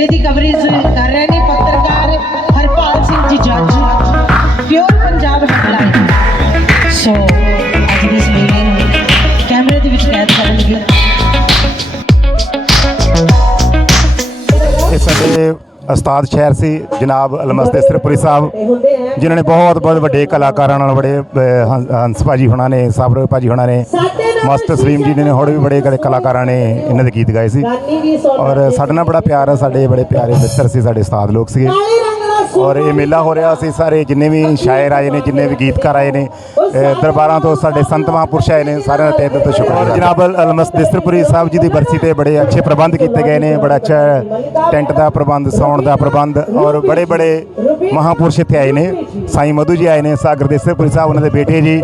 ਮੇਲੇ ਦੀ ਕਵਰੇਜ ਕਰ ਰਹੇ ਨੇ ਪੱਤਰਕਾਰ ਹਰਪਾਲ ਸਿੰਘ ਜੀ ਜੱਜ ਪਿਓਰ ਪੰਜਾਬ ਹੈਡਲਾਈਨ ਸੋ ਅੱਜ ਦੇ ਇਸ ਮੇਲੇ ਨੂੰ ਕੈਮਰੇ ਦੇ ਵਿੱਚ ਕੈਦ ਕਰਨਗੇ ਇਹ ਸਾਡੇ ਉਸਤਾਦ ਸ਼ਹਿਰ ਸੀ ਜਨਾਬ ਅਲਮਸ ਦੇਸਰਪੁਰੀ ਸਾਹਿਬ ਜਿਨ੍ਹਾਂ ਨੇ ਬਹੁਤ ਬਹੁਤ ਵੱਡੇ ਕਲਾਕਾਰਾਂ ਨਾਲ ਬੜੇ ਹੰਸ ਭਾਜੀ ਹੁਣਾਂ ਨੇ ਸਾਬਰ ਭਾਜੀ ਹੁਣਾਂ ਨੇ। ਮਾਸਟਰ ਸਲੀਮ ਜੀ ਨੇ ਹੋਰ ਵੀ ਬੜੇ ਕਲੇ ਕਲਾਕਾਰਾਂ ਨੇ ਇਹਨਾਂ ਦੇ ਗੀਤ ਗਾਏ ਸੀ। ਔਰ ਸਾਡੇ ਨਾਲ ਬੜਾ ਪਿਆਰ ਹੈ ਸਾਡੇ ਬੜੇ ਪਿਆਰੇ ਮਿੱਤਰ ਸੀ ਸਾਡੇ ਉਸਤਾਦ ਲੋਕ ਸੀਗੇ। ਔਰ ਇਹ ਮੇਲਾ ਹੋ ਰਿਹਾ ਸੀ, ਸਾਰੇ ਜਿੰਨੇ ਵੀ ਸ਼ਾਇਰ ਆਏ ਨੇ, ਜਿੰਨੇ ਵੀ ਗੀਤਕਾਰ ਆਏ ਨੇ ਦਰਬਾਰਾਂ ਤੋਂ ਸਾਡੇ ਸੰਤ ਮਹਾਂਪੁਰਸ਼ ਆਏ ਨੇ, ਸਾਰਿਆਂ ਦਾ ਤਹਿ ਦਿਲ ਤੋਂ ਸ਼ੁਕਰ ਜਨਾਬ ਅਲਮਸ ਦੇਸਰਪੁਰੀ ਸਾਹਿਬ ਜੀ ਦੀ ਬਰਸੀ ਤੇ ਬੜੇ ਅੱਛੇ ਪ੍ਰਬੰਧ ਕੀਤੇ ਗਏ ਨੇ, ਬੜਾ ਅੱਛਾ ਟੈਂਟ ਦਾ ਪ੍ਰਬੰਧ ਸੌਣ ਦਾ ਪ੍ਰਬੰਧ, ਔਰ ਬੜੇ ਬੜੇ ਮਹਾਂਪੁਰਸ਼ ਇੱਥੇ ਆਏ ਨੇ। ਸਾਈਂ ਮਧੂ ਜੀ ਆਏ ਨੇ, ਸਾਗਰ ਦੇਸਰਪੁਰੀ ਸਾਹਿਬ, ਉਹਨਾਂ ਦੇ ਬੇਟੇ ਜੀ,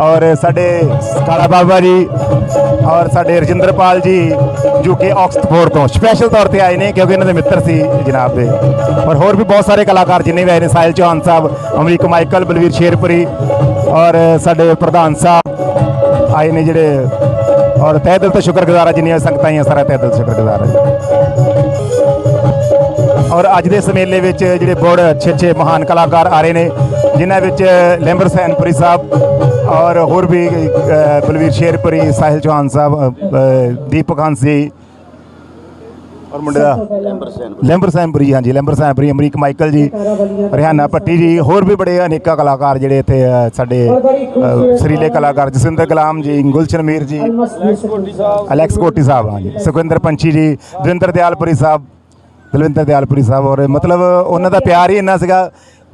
ਔਰ ਸਾਡੇ ਕਾਲਾ ਬਾਬਾ ਜੀ, ਔਰ ਸਾਡੇ ਰਜਿੰਦਰਪਾਲ ਜੀ, ਜੋ ਕਿ ਆਕਸਫੋਰਡ ਤੋਂ ਸਪੈਸ਼ਲ ਤੌਰ ਤੇ ਆਏ ਨੇ, ਕਿਉਂਕਿ ਇਹਨਾਂ ਦੇ ਮਿੱਤਰ ਸੀ ਜਨਾਬ ਦੇ। ਔਰ ਹੋਰ ਵੀ ਬਹੁਤ ਸਾਰੇ ਕਲਾ ਕਲਾਕਾਰ ਜਿੰਨੇ ਵੀ ਆਏ ਨੇ ਸਾਹਿਲ ਚੌਹਾਨ ਸਾਹਿਬ ਅਮਰੀਕ ਮਾਈਕਲ ਬਲਵੀਰ ਸ਼ੇਰਪੁਰੀ ਔਰ ਸਾਡੇ ਪ੍ਰਧਾਨ ਸਾਹਿਬ ਆਏ ਨੇ ਜਿਹੜੇ ਔਰ ਤਹਿ ਦਿਲ ਤੋਂ ਸ਼ੁਕਰਗੁਜ਼ਾਰ ਆ ਜਿੰਨੀਆਂ ਸੰਗਤਾਂ ਆਈਆਂ ਸਾਰਾ ਤਹਿ ਦਿਲ ਤੋਂ ਸ਼ੁਕਰਗੁਜ਼ਾਰ ਹਾਂ ਔਰ ਅੱਜ ਦੇ ਸਮੇਲੇ ਵਿੱਚ ਜਿਹੜੇ ਬਹੁਤ ਅੱਛੇ ਅੱਛੇ ਮਹਾਨ ਕਲਾਕਾਰ ਆ ਰਹੇ ਨੇ ਜਿਨ੍ਹਾਂ ਵਿੱਚ ਲੈਂਬਰ ਸੈਨਪੁਰੀ ਸਾਹਿਬ ਔਰ ਹੋਰ ਵੀ ਅ, ਬਲਵੀਰ ਸ਼ੇਰਪੁਰੀ ਸਾਹਿਲ ਚੌਹਾਨ ਸਾਹਿਬ ਦੀਪਕ ਹੰਸ ਜੀ ਔਰ ਮੁੰਡੇ ਦਾ? ਲੈਂਬਰ ਸੈਨਪੁਰੀ। ਹਾਂਜੀ ਲੈਂਬਰ ਸੈਨਪੁਰੀ ਅਮਰੀਕ ਮਾਈਕਲ ਜੀ ਰਿਹਾਨਾ ਭੱਟੀ ਜੀ ਹੋਰ ਵੀ ਬੜੇ ਅਨੇਕਾਂ ਕਲਾਕਾਰ ਜਿਹੜੇ ਇੱਥੇ ਅ, ਸਾਡੇ ਅ, ਸਰੀਲੇ ਕਲਾਕਾਰ ਜਸਿੰਦਰ ਕਲਾਮ ਜੀ ਗੁਲਸ਼ਨ ਮੀਰ ਜੀ ਅਲੈਕਸ ਕੋਟੀ ਸਾਹਿਬ। ਹਾਂਜੀ ਸੁਖਵਿੰਦਰ ਪੰਛੀ ਜੀ ਦਵਿੰਦਰ ਦਿਆਲਪੁਰੀ ਸਾਹਿਬ ਦਲਵਿੰਦਰ ਦਿਆਲਪੁਰੀ ਸਾਹਿਬ ਔਰ ਮਤਲਬ ਉਹਨਾਂ ਦਾ ਪਿਆਰ ਹੀ ਇੰਨਾ ਸੀਗਾ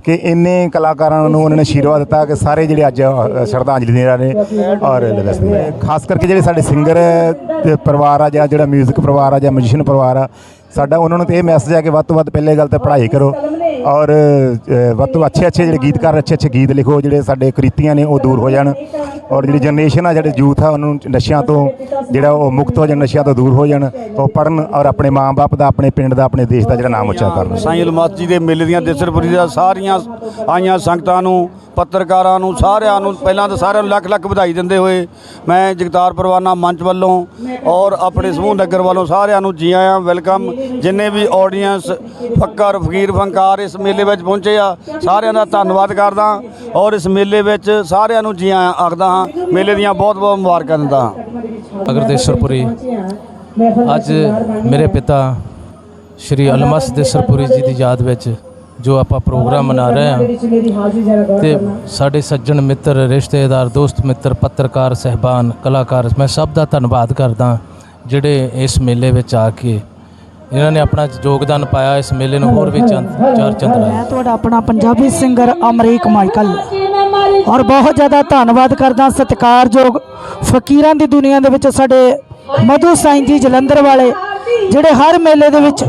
ਕਿ ਇੰਨੇ ਕਲਾਕਾਰਾਂ ਨੂੰ ਉਹਨਾਂ ਨੇ ਆਸ਼ੀਰਵਾਦ ਦਿੱਤਾ ਕਿ ਸਾਰੇ ਜਿਹੜੇ ਅੱਜ ਸ਼ਰਧਾਂਜਲੀ ਦੇ ਰਹੇ ਨੇ। ਔਰ ਖਾਸ ਕਰਕੇ ਜਿਹੜੇ ਸਾਡੇ ਸਿੰਗਰ ਪਰਿਵਾਰ ਆ ਜਾਂ ਜਿਹੜਾ 뮤직 ਪਰਿਵਾਰ ਆ ਜਾਂ ਮਿਊਜ਼ੀਸ਼ੀਅਨ ਪਰਿਵਾਰ ਆ, ਸਾਡਾ ਉਹਨਾਂ ਨੂੰ ਤੇ ਇਹ ਮੈਸੇਜ ਆ ਕਿ ਵੱਧ ਤੋਂ ਵੱਧ ਪਹਿਲੇ ਗੱਲ ਤਾਂ ਪੜ੍ਹਾਈ ਕਰੋ। ਔਰ ਵੱਧ ਤੋਂ ਅੱਛੇ ਅੱਛੇ ਜਿਹੜੇ ਗੀਤਕਾਰ, ਅੱਛੇ ਅੱਛੇ ਗੀਤ ਲਿਖੋ, ਜਿਹੜੇ ਸਾਡੇ ਕ੍ਰਿਤੀਆਂ ਨੇ, ਉਹ ਦੂਰ ਹੋ ਜਾਣ। ਔਰ ਜਿਹੜੀ ਜਨਰੇਸ਼ਨ ਆ, ਜਿਹੜੇ ਯੂਥ ਆ, ਉਹਨੂੰ ਨਸ਼ਿਆਂ ਤੋਂ, ਜਿਹੜਾ ਉਹ ਮੁਕਤ ਹੋ ਜਾਣ, ਨਸ਼ਿਆਂ ਤੋਂ ਦੂਰ ਹੋ ਜਾਣ, ਉਹ ਪੜਨ ਔਰ ਆਪਣੇ ਮਾਂ-ਬਾਪ ਦਾ, ਆਪਣੇ ਪਿੰਡ ਦਾ, ਆਪਣੇ ਦੇਸ਼ ਦਾ ਜਿਹੜਾ ਨਾਮ ਉੱਚਾ ਕਰਨ। ਸਾਈਂ ਅਲਮਾਸ ਜੀ ਦੇ ਮੇਲੇ ਦੀਆਂ ਦੇਸਰਪੁਰੀ ਦਾ ਸਾਰੀਆਂ ਆਈਆਂ ਸੰਗਤਾਂ ਨੂੰ, ਪੱਤਰਕਾਰਾਂ ਨੂੰ, ਸਾਰਿਆਂ ਨੂੰ, ਪਹਿਲਾਂ ਤਾਂ ਸਾਰਿਆਂ ਨੂੰ ਲੱਖ ਲੱਖ ਵਧਾਈ ਦਿੰਦੇ ਹੋਏ ਮੈਂ ਜਗਤਾਰ ਪਰਵਾਨਾ ਮੰਚ ਵੱਲੋਂ ਔਰ ਆਪਣੇ ਸਮੂਹ ਨਗਰ ਵੱਲੋਂ ਸਾਰਿਆਂ ਨੂੰ ਜੀ ਆਇਆਂ, ਵੈਲਕਮ। ਜਿੰਨੇ ਵੀ ਆਡੀਅנס ਫੱਕਰ, ਫਕੀਰ, ਫੰਕਾਰ, ਇਸ ਮੇਲੇ ਵਿੱਚ ਪਹੁੰਚੇ ਆ। ਸਾਰਿਆਂ ਦਾ ਧੰਨਵਾਦ ਕਰਦਾ ਔਰ ਇਸ ਮੇਲੇ ਵਿੱਚ ਸਾਰਿਆਂ ਨੂੰ ਜੀ ਆਇਆਂ ਆਖਦਾ ਹਾਂ, ਮੇਲੇ ਦੀਆਂ ਬਹੁਤ ਬਹੁਤ ਮੁਬਾਰਕਾਂ ਦਿੰਦਾ ਹਾਂ। ਅਗਰਦੇਸ਼ਰਪੁਰੀ ਅੱਜ ਮੇਰੇ ਪਿਤਾ ਸ਼੍ਰੀ ਅਲਮਸ ਦੇਸਰਪੁਰੀ ਜੀ ਦੀ ਯਾਦ ਵਿੱਚ ਜੋ ਆਪਾਂ ਪ੍ਰੋਗਰਾਮ ਮਨਾ ਰਹੇ ਹਾਂ ਤੇ ਸਾਡੇ ਸੱਜਣ ਮਿੱਤਰ, ਰਿਸ਼ਤੇਦਾਰ, ਦੋਸਤ ਮਿੱਤਰ, ਪੱਤਰਕਾਰ, ਸਹਿਬਾਨ, ਕਲਾਕਾਰ, ਮੈਂ ਸਭ ਦਾ ਧੰਨਵਾਦ ਕਰਦਾ ਜਿਹੜੇ ਇਸ ਮੇਲੇ ਵਿੱਚ ਆ ਕੇ ਇਹਨਾਂ ਨੇ ਆਪਣਾ ਯੋਗਦਾਨ ਪਾਇਆ ਇਸ ਮੇਲੇ ਨੂੰ, ਹੋਰ ਵੀ ਚੰਦ ਚਾਰ ਚੰਦ ਲਾਏ। ਮੈਂ ਤੁਹਾਡਾ ਆਪਣਾ ਪੰਜਾਬੀ ਸਿੰਗਰ ਅਮਰੀਕ ਮਾਈਕਲ। ਔਰ ਬਹੁਤ ਜ਼ਿਆਦਾ ਧੰਨਵਾਦ ਕਰਦਾ ਸਤਿਕਾਰਯੋਗ ਫਕੀਰਾਂ ਦੀ ਦੁਨੀਆ ਦੇ ਵਿੱਚ ਸਾਡੇ ਮਧੂ ਸਾਈਂ ਜੀ ਜਲੰਧਰ ਵਾਲੇ, ਜਿਹੜੇ ਹਰ ਮੇਲੇ ਦੇ ਵਿੱਚ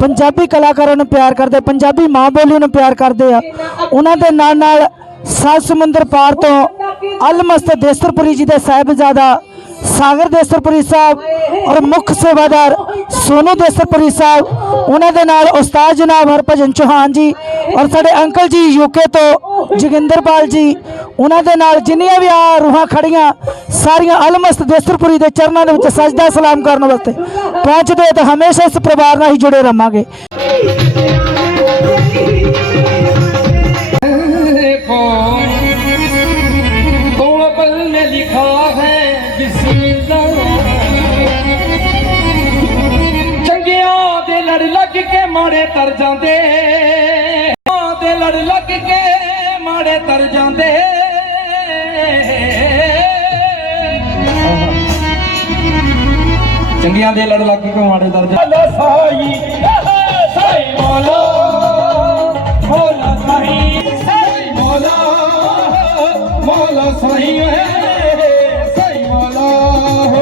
ਪੰਜਾਬੀ ਕਲਾਕਾਰਾਂ ਨੂੰ ਪਿਆਰ ਕਰਦੇ, ਪੰਜਾਬੀ ਮਾਂ ਬੋਲੀ ਨੂੰ ਪਿਆਰ ਕਰਦੇ ਆ। ਉਹਨਾਂ ਦੇ ਨਾਲ ਨਾਲ ਸੱਤ ਸਮੁੰਦਰ ਪਾਰ ਤੋਂ ਅਲਮਸਤ ਦੇਸਰਪੁਰੀ ਜੀ ਦੇ ਸਾਹਿਬਜ਼ਾਦਾ ਸਾਗਰ ਦੇਸਰਪੁਰੀ ਸਾਹਿਬ ਔਰ ਮੁੱਖ ਸੇਵਾਦਾਰ ਸੋਨੂ ਦੇਸਰਪੁਰੀ ਸਾਹਿਬ ਉਹਨਾਂ ਦੇ ਨਾਲ ਉਸਤਾਦ ਜਨਾਬ ਹਰਭਜਨ ਚੌਹਾਨ ਜੀ ਔਰ ਸਾਡੇ ਅੰਕਲ ਜੀ ਯੂਕੇ ਤੋਂ ਜੋਗਿੰਦਰਪਾਲ ਜੀ ਉਹਨਾਂ ਦੇ ਨਾਲ ਜਿੰਨੀਆਂ ਵੀ ਆ ਰੂਹਾਂ ਖੜੀਆਂ ਸਾਰੀਆਂ ਅਲਮਸਤ ਦੇਸਰਪੁਰੀ ਦੇ ਚਰਨਾਂ ਦੇ ਵਿੱਚ ਸਜਦਾ ਸਲਾਮ ਕਰਨ ਵਾਸਤੇ ਪਹੁੰਚਦੇ ਤੇ ਹਮੇਸ਼ਾ ਇਸ ਪਰਿਵਾਰ ਨਾਲ ਹੀ ਜੁੜੇ ਰਵਾਂਗੇ ਮਾੜੇ ਤਰ ਜਾਂਦੇ। ਦੇ ਲੜ ਲੱਗ ਕੇ ਮਾੜੇ ਤਰ ਜਾਂਦੇ। ਚੰਗੀਆਂ ਦੇ ਲੜ ਲੱਗ ਕੇ ਮਾੜੇ ਤਰ ਜਾਂਦੇ। ਸਾਈ ਸਾਈ ਮੌਲਾ। ਮੌਲਾ ਸਾਈ ਸਾਈ ਮੌਲਾ। ਮੌਲਾ ਸਾਈ ਹੈ ਸਾਈ ਮੌਲਾ।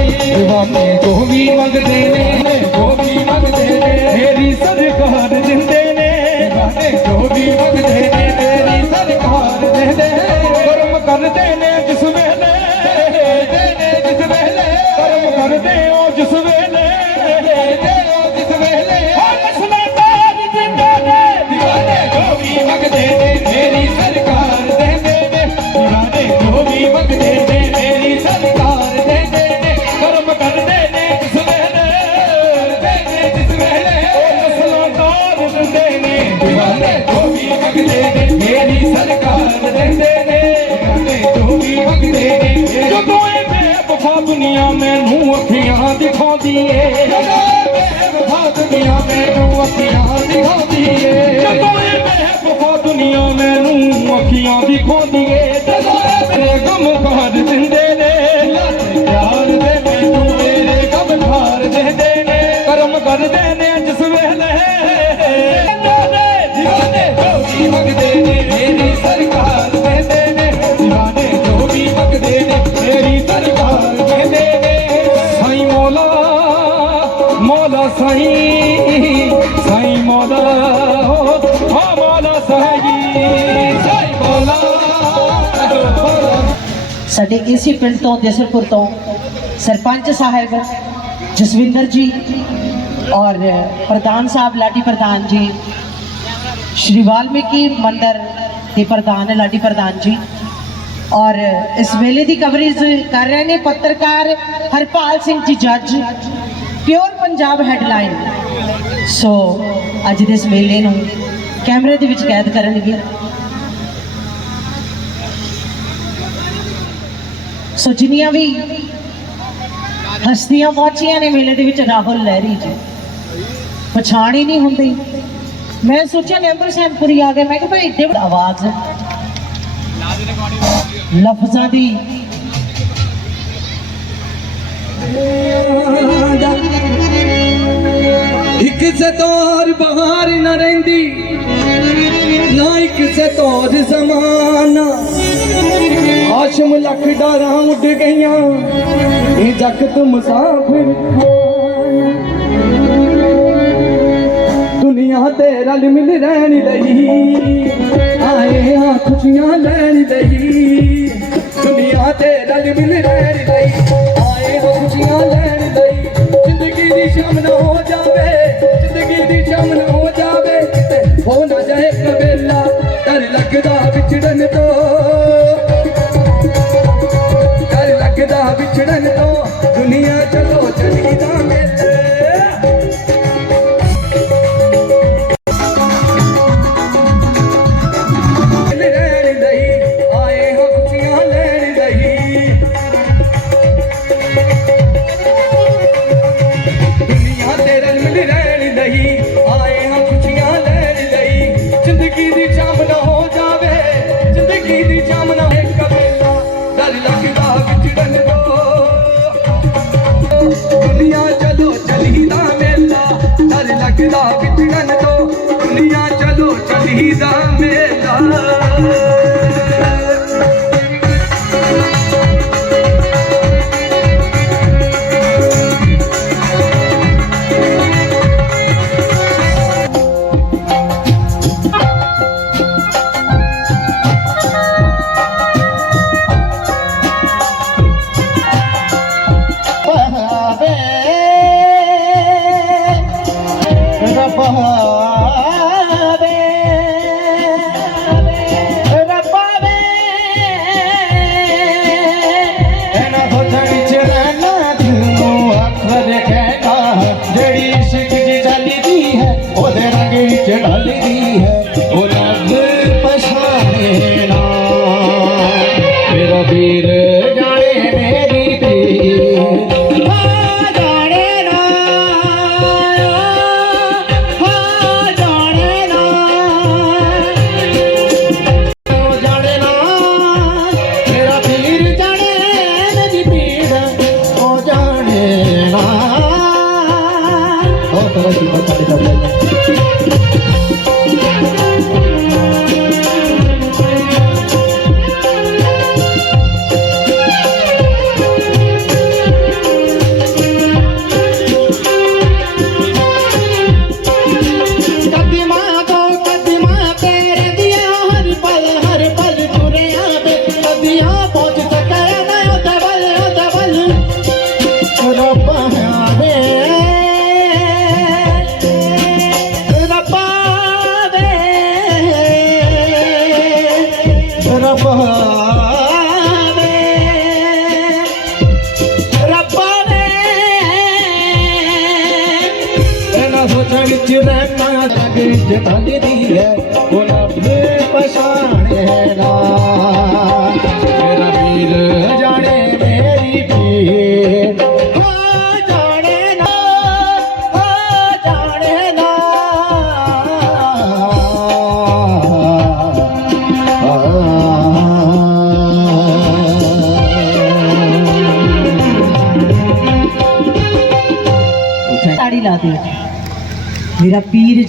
ਸਾਈ ਦੀਵਾਨੇ ਵੀ ਮੰਗਦੇ ਨੇ ਜੋ ਵੀ ਮੰਗਦੇ ਨੇ। ਮੇਰੀ ਸਰਕਾਰ ਦਿੰਦੇ ਨੇ ਦੀਵਾਨੇ ਜੋ ਵੀ ਮੰਗਦੇ ਨੇ, ਮੇਰੀ ਸਰਕਾਰ ਦਿੰਦੇ ਨੇ। ਕਰਮ ਕਰਦੇ ਨੇ Yeah. ਸਾਡੇ ਇਸੇ ਪਿੰਡ ਤੋਂ, ਦੇਸਰਪੁਰ ਤੋਂ ਸਰਪੰਚ ਸਾਹਿਬ ਜਸਵਿੰਦਰ ਜੀ ਔਰ ਪ੍ਰਧਾਨ ਸਾਹਿਬ ਲਾਡੀ ਪ੍ਰਧਾਨ ਜੀ, ਸ਼੍ਰੀ ਵਾਲਮੀਕੀ ਮੰਦਰ ਦੇ ਪ੍ਰਧਾਨ ਲਾਡੀ ਪ੍ਰਧਾਨ ਜੀ ਔਰ ਇਸ ਵੇਲੇ ਦੀ ਕਵਰੇਜ ਕਰ ਰਹੇ ਨੇ ਪੱਤਰਕਾਰ ਹਰਪਾਲ ਸਿੰਘ ਜੀ ਜੱਜ ਪਿਓਰ ਪੰਜਾਬ ਹੈਡਲਾਈਨ ਸੋ ਅੱਜ ਦੇ ਇਸ ਮੇਲੇ ਨੂੰ ਕੈਮਰੇ ਦੇ ਵਿੱਚ ਕੈਦ ਕਰਨਗੇ। ਸੋ ਜਿੰਨੀਆਂ ਵੀ ਹਸਤੀਆਂ ਪਹੁੰਚੀਆਂ ਨੇ ਮੇਲੇ ਦੇ ਵਿੱਚ, ਰਾਹੁਲ ਲਹਿਰੀ ਜੀ। ਪਛਾਣ ਹੀ ਨਹੀਂ ਹੁੰਦੀ। ਮੈਂ ਸੋਚਿਆ ਨੰਬਰ ਸੈਨਪੁਰੀ ਆ ਗਏ। ਮੈਂ ਕਿਹਾ ਭਾਈ ਏਡੇ ਆਵਾਜ਼ ਲਫ਼ਜ਼ਾਂ ਦੀ ਇੱਕ ਸੇ ਤੋਰ ਬਹਾਰ ਨਾ ਰਹਿੰਦੀ, ਨਾ ਇੱਕ ਸੇ ਤੋਰ ਜ਼ਮਾਨਾ। ਆਸ਼ਮ ਲੱਖ ਡਾਰਾਂ ਉੱਡ ਗਈਆਂ। ਇਹ ਜੱਗ ਮੁਸਾਫਿਰ ਦੁਨੀਆ ਤੇ ਰਲ ਮਿਲ ਰਹਿਣ ਲਈ, ਆਏ ਹਾਂ ਖੁਸ਼ੀਆਂ ਲੈਣ ਲਈ। ਦੁਨੀਆ ਤੇ ਰਲ ਮਿਲ ਰਹਿਣ ਲਈ, ਆਏ ਹਾਂ ਖੁਸ਼ੀਆਂ ਲੈਣ ਲਈ। ਜ਼ਿੰਦਗੀ ਦੀ ਸ਼ਾਮ ਨਾ ਹੋ ਜਾਵੇ, ਜ਼ਿੰਦਗੀ ਦੀ ਸ਼ਾਮ ਨਾ ਹੋ ਜਾਵੇ। ਤੇ ਹੋ ਨਾ ਜਾਏ ਕਬੇਲਾ ਡਰ ਲੱਗਦਾ ਵਿਛੜਨ ਤੋਂ। ਡਰ ਵਿਛੜਨ ਤੋਂ ਦੁਨੀਆ ਚਲੋ ਚੱਲੀਦਾ ਮੇਲੇ ਚਲੀਦਾ ਮੇਲਾ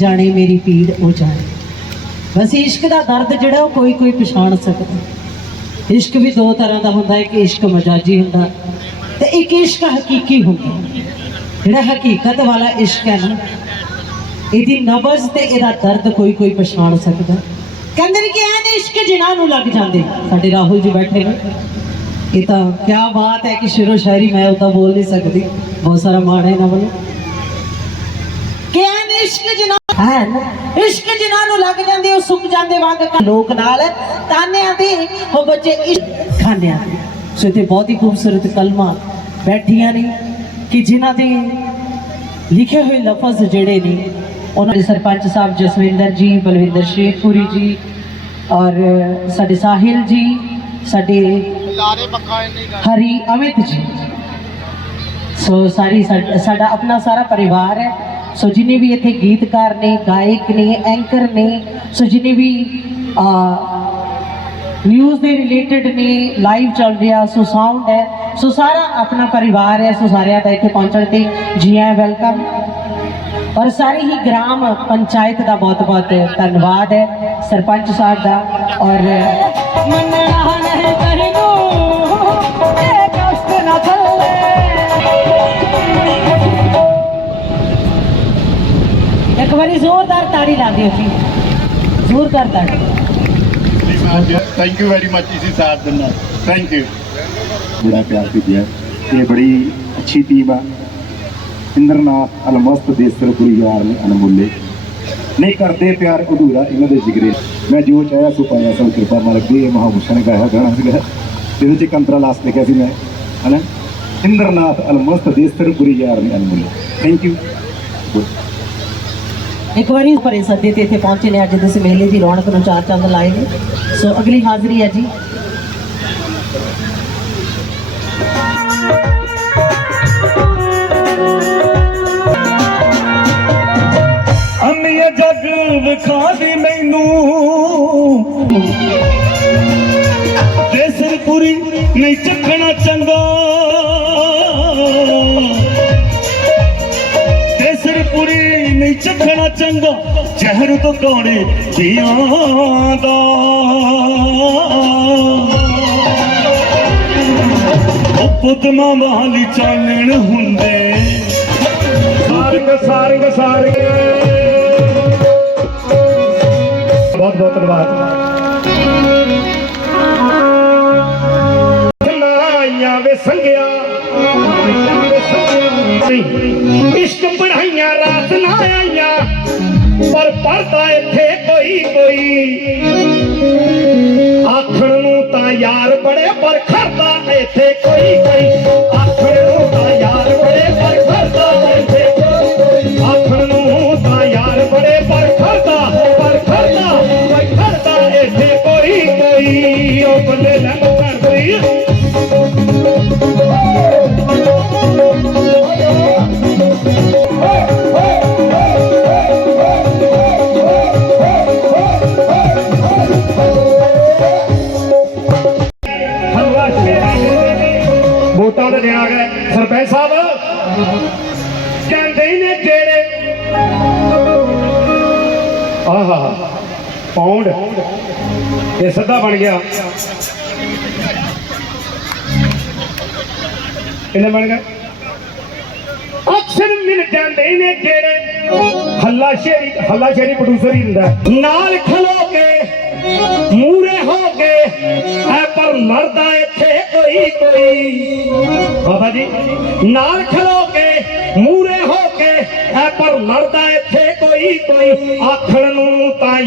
ਜਾਣੇ, ਮੇਰੀ ਪੀੜ ਉਹ ਜਾਣੇ ਬਸ ਇਸ਼ਕ ਦਾ ਦਰਦ ਜਿਹੜਾ, ਉਹ ਕੋਈ ਕੋਈ ਪਛਾਣ ਸਕਦਾ। ਇਸ਼ਕ ਵੀ ਦੋ ਤਰ੍ਹਾਂ ਦਾ ਹੁੰਦਾ, ਇੱਕ ਇਸ਼ਕ ਮਜਾਜੀ ਹੁੰਦਾ ਤੇ ਇੱਕ ਇਸ਼ਕ ਹਕੀਕੀ ਹੁੰਦਾ। ਜਿਹੜਾ ਹਕੀਕਤ ਵਾਲਾ ਇਸ਼ਕ ਹੈ ਨਾ, ਇਹਦੀ ਨਬਜ਼ ਤੇ ਇਹਦਾ ਦਰਦ ਕੋਈ ਕੋਈ ਪਛਾਣ ਸਕਦਾ। ਕਹਿੰਦੇ ਨੇ ਕਿ ਐਨ ਇਸ਼ਕ ਜਿਨ੍ਹਾਂ ਨੂੰ ਲੱਗ ਜਾਂਦੇ। ਸਾਡੇ ਰਾਹੁਲ ਜੀ ਬੈਠੇ ਨੇ। ਇਹ ਤਾਂ ਕੀ ਬਾਤ ਹੈ ਕਿ ਸ਼ੇਰੋ ਸ਼ਾਇਰੀ ਮੈਂ ਉਹ ਤਾਂ ਬੋਲ ਨਹੀਂ ਸਕਦੀ। ਬਹੁਤ ਸਾਰਾ ਮਾਣ ਹੈ ਇਹਨਾਂ ਵੱਲੋਂ। ਕਿ ਐਨ ਇਸ਼ਕ ਜਿਨ੍ਹਾਂ ਹੈ। ਨਾ, ਇਸ਼ਕ ਜਿਨ੍ਹਾਂ ਨੂੰ ਲੱਗ ਜਾਂਦੇ ਉਹ ਸੁੱਕ ਜਾਂਦੇ ਵਾਂਗ ਲੋਕ ਨਾਲ ਤਾਨਿਆਂ ਦੇ ਉਹ ਬੱਚੇ ਇਸ਼ਕ ਖਾਨਿਆਂ ਦੇ ਸੋ ਇੱਥੇ ਬਹੁਤ ਹੀ ਖੂਬਸੂਰਤ ਕਲਮਾਂ ਬੈਠੀਆਂ ਨੇ ਕਿ ਜਿਨ੍ਹਾਂ ਦੇ ਲਿਖੇ ਹੋਏ ਲਫ਼ਜ਼ ਜਿਹੜੇ ਨੇ ਉਹਨਾਂ ਦੇ ਸਰਪੰਚ ਸਾਹਿਬ ਜਸਵਿੰਦਰ ਜੀ ਬਲਵਿੰਦਰ ਸ਼ੇਖਪੁਰੀ ਜੀ ਔਰ ਸਾਡੇ ਸਾਹਿਲ ਜੀ ਸਾਡੇ ਹਰੀ ਅਮਿਤ ਜੀ। ਸੋ ਸਾਰੀ ਸਾਡਾ ਆਪਣਾ ਸਾਰਾ ਪਰਿਵਾਰ ਹੈ। ਸੋ ਜਿਨੇ ਵੀ ਇੱਥੇ ਗੀਤਕਾਰ ਨੇ, ਗਾਇਕ ਨੇ ਐਂਕਰ ਨੇ, ਸੋ ਜਿਨੇ ਵੀ ਨਿਊਜ਼ ਦੇ ਰਿਲੇਟਡ ਨੇ ਲਾਈਵ ਚੱਲ ਰਿਹਾ, ਸੋ ਸਾਊਂਡ ਹੈ, ਸੋ ਸਾਰਾ ਆਪਣਾ ਪਰਿਵਾਰ ਹੈ, ਸੋ ਸਾਰਿਆਂ ਦਾ ਇੱਥੇ ਪਹੁੰਚਣ ਤੇ ਜੀ ਆਇਆਂ ਵੈਲਕਮ ਔਰ ਸਾਰੇ ਹੀ ਗ੍ਰਾਮ ਪੰਚਾਇਤ ਦਾ ਬਹੁਤ ਬਹੁਤ ਧੰਨਵਾਦ ਹੈ, ਸਰਪੰਚ ਸਾਹਿਬ ਦਾ। ਔਰ ਮੰਨਣਾ ਨਹੀਂ ਕਰਿਗੋ ਵਾਰੀ ਜ਼ੋਰਦਾਰ ਤਾੜੀ ਲਾ ਦਿਓ ਜੀ ਜ਼ੋਰਦਾਰ ਤਾੜੀ। ਥੈਂਕ ਯੂ ਵੈਰੀ ਮਚ ਇਸੇ ਸਾਥ ਦੇ ਨਾਲ। ਥੈਂਕ ਯੂ ਬੜਾ ਪਿਆਰ ਭੇਜਿਆ। ਇਹ ਬੜੀ ਅੱਛੀ ਟੀਮ ਆ। ਇੰਦਰਨਾਥ ਅਲਮਸਤ ਦੇਸਰਪੁਰੀ ਯਾਰ ਨੇ ਅਨਮੁੱਲੇ। ਨਹੀਂ ਕਰਦੇ ਪਿਆਰ ਅਧੂਰਾ ਇਹਨਾਂ ਦੇ ਜਿਗਰੇ। ਮੈਂ ਜੋ ਚਾਹਿਆ ਸੋ ਪਾਇਆ ਸਭ ਕਿਰਪਾ ਮਾਲਕ ਦੀ। ਇਹ ਮਹਾਭੂਸ਼ਣ ਨੇ ਗਾਇਆ ਗਾਣਾ ਸੀਗਾ। ਜਿਹਦੇ ਵਿੱਚ ਇੱਕ ਅੰਤਰਾ ਲਾਸਟ ਲਿਖਿਆ ਸੀ ਮੈਂ। ਹਨਾ? ਇੰਦਰਨਾਥ ਅਲਮਸਤ ਦੇਸਰਪੁਰੀ ਯਾਰ ਨੇ ਅਨਮੁੱਲੇ। ਥੈਂਕ ਯੂ ਇੱਕ ਵਾਰੀ ਭਰੇ ਸੱਦੇ ਤੇ ਇੱਥੇ ਪਹੁੰਚੇ ਨੇ ਅੱਜ ਦੇ ਇਸ ਮੇਲੇ ਦੀ ਰੌਣਕ ਨੂੰ ਚਾਰ ਚੰਦ ਲਾਏ ਨੇ। ਸੋ ਅਗਲੀ ਹਾਜ਼ਰੀ ਹੈ ਜੀ। ਜ਼ਹਿਰ ਤੋਂ ਕੌੜੇ ਜੀਆਂ ਦਾ ਉਹ ਪੁੱਤਮਾ ਵਾਲੀ ਚਾਨਣ ਹੁੰਦੇ। ਸਾਰੰਗ ਸਾਰੰਗ ਸਾਰੰਗ ਬਹੁਤ ਬਹੁਤ ਧੰਨਵਾਦ। ਨਾਈਆਂ ਵੇ ਸੰਗਿਆ। ਇਸ਼ਕ ਪੜਾਈਆਂ ਰਾਤ ਨਾ ਆਈਆਂ ਪਰ ਪੜਦਾ ਇੱਥੇ ਕੋਈ ਕੋਈ। ਆਖਣ ਨੂੰ ਤਾਂ ਯਾਰ ਬੜੇ ਪਰ ਖੜਦਾ ਇੱਥੇ ਕੋਈ ਕੋਈ। ਆਹਾ ਪਾਉਂਡ ਇਹ ਸਿੱਧਾ ਬਣ ਗਿਆ। ਕਿੰਨੇ ਬਣ ਗਏ? ਅਕਸਰ ਮਿਲ ਜਾਂਦੇ ਨੇ ਜਿਹੜੇ ਹੱਲਾ ਸ਼ੇਰੀ ਹੱਲਾ ਸ਼ੇਰੀ ਪ੍ਰੋਡਿਊਸਰ ਹੀ ਹੁੰਦਾ। ਨਾਲ ਖਲੋ ਕੇ ਮੂਰੇ ਹੋ ਕੇ ਐ ਪਰ ਲੜਦਾ ਇੱਥੇ ਕੋਈ ਕੋਈ। ਬਾਬਾ ਜੀ, ਨਾਲ ਖਲੋ ਕੇ ਮੂਰੇ ਹੋ ਕੇ ਐ ਪਰ ਮਰਦਾ ਇੱਥੇ ਕੋਈ ਕੋਈ ਆਖਣ ਨੂੰ ਤਾਂ